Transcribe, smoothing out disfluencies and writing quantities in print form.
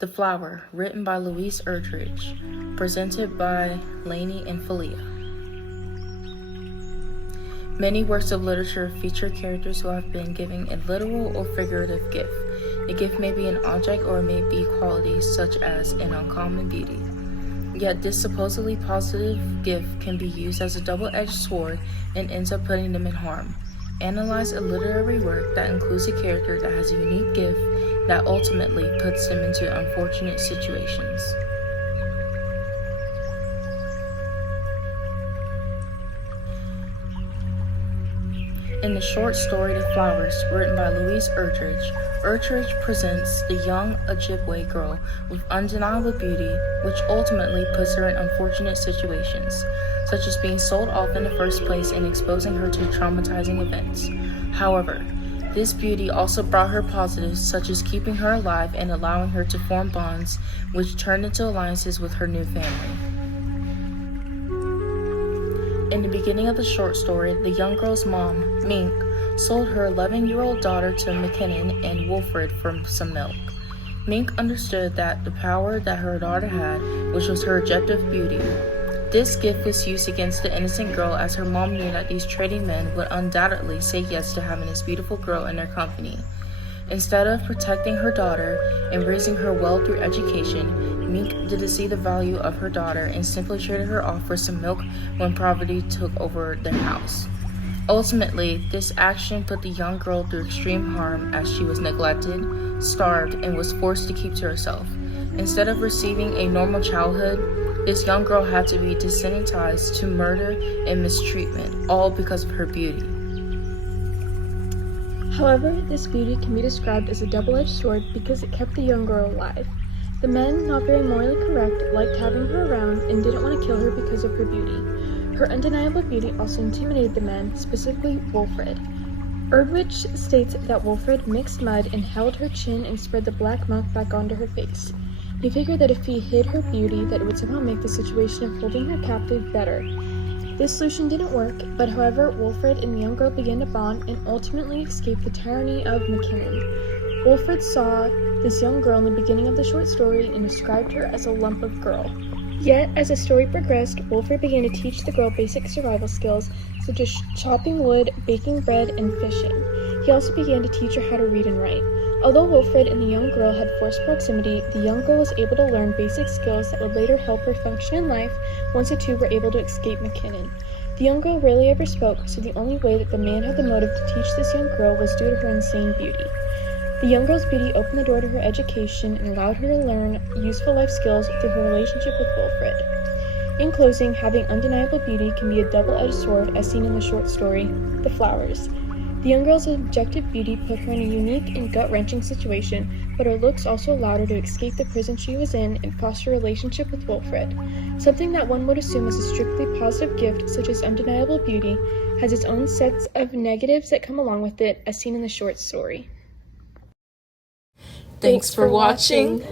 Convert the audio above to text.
The Flower, written by Louise Erdrich, presented by Lainey and Felia. Many works of literature feature characters who have been given a literal or figurative gift. The gift may be an object or it may be qualities such as an uncommon beauty. Yet this supposedly positive gift can be used as a double-edged sword and ends up putting them in harm. Analyze a literary work that includes a character that has a unique gift that ultimately puts them into unfortunate situations. In the short story The Flowers, written by Louise Erdrich presents the young Ojibwe girl with undeniable beauty, which ultimately puts her in unfortunate situations, such as being sold off in the first place and exposing her to traumatizing events. However, this beauty also brought her positives such as keeping her alive and allowing her to form bonds which turned into alliances with her new family. In the beginning of the short story, the young girl's mom, Mink, sold her 11-year-old daughter to McKinnon and Wolfred for some milk. Mink understood that the power that her daughter had, which was her objective beauty. This gift was used against the innocent girl as her mom knew that these trading men would undoubtedly say yes to having this beautiful girl in their company. Instead of protecting her daughter and raising her well through education, Mink didn't see the value of her daughter and simply traded her off for some milk when poverty took over their house. Ultimately, this action put the young girl through extreme harm as she was neglected, starved, and was forced to keep to herself. Instead of receiving a normal childhood, this young girl had to be desensitized to murder and mistreatment, all because of her beauty. However, this beauty can be described as a double-edged sword because it kept the young girl alive. The men, not very morally correct, liked having her around and didn't want to kill her because of her beauty. Her undeniable beauty also intimidated the men, specifically Wolfred. Erdrich states that Wolfred mixed mud and held her chin and spread the black muck back onto her face. He figured that if he hid her beauty, that it would somehow make the situation of holding her captive better. This solution didn't work, but however, Wolfred and the young girl began to bond and ultimately escape the tyranny of McKinnon. Wolfred saw this young girl in the beginning of the short story and described her as a lump of girl. Yet, as the story progressed, Wolfred began to teach the girl basic survival skills such as chopping wood, baking bread, and fishing. He also began to teach her how to read and write. Although Wolfred and the young girl had forced proximity, the young girl was able to learn basic skills that would later help her function in life once the two were able to escape McKinnon. The young girl rarely ever spoke, so the only way that the man had the motive to teach this young girl was due to her insane beauty. The young girl's beauty opened the door to her education and allowed her to learn useful life skills through her relationship with Wolfred. In closing, having undeniable beauty can be a double-edged sword as seen in the short story, The Flowers. The young girl's objective beauty put her in a unique and gut-wrenching situation, but her looks also allowed her to escape the prison she was in and foster a relationship with Wolfred. Something that one would assume is a strictly positive gift, such as undeniable beauty, has its own sets of negatives that come along with it, as seen in the short story. Thanks for watching.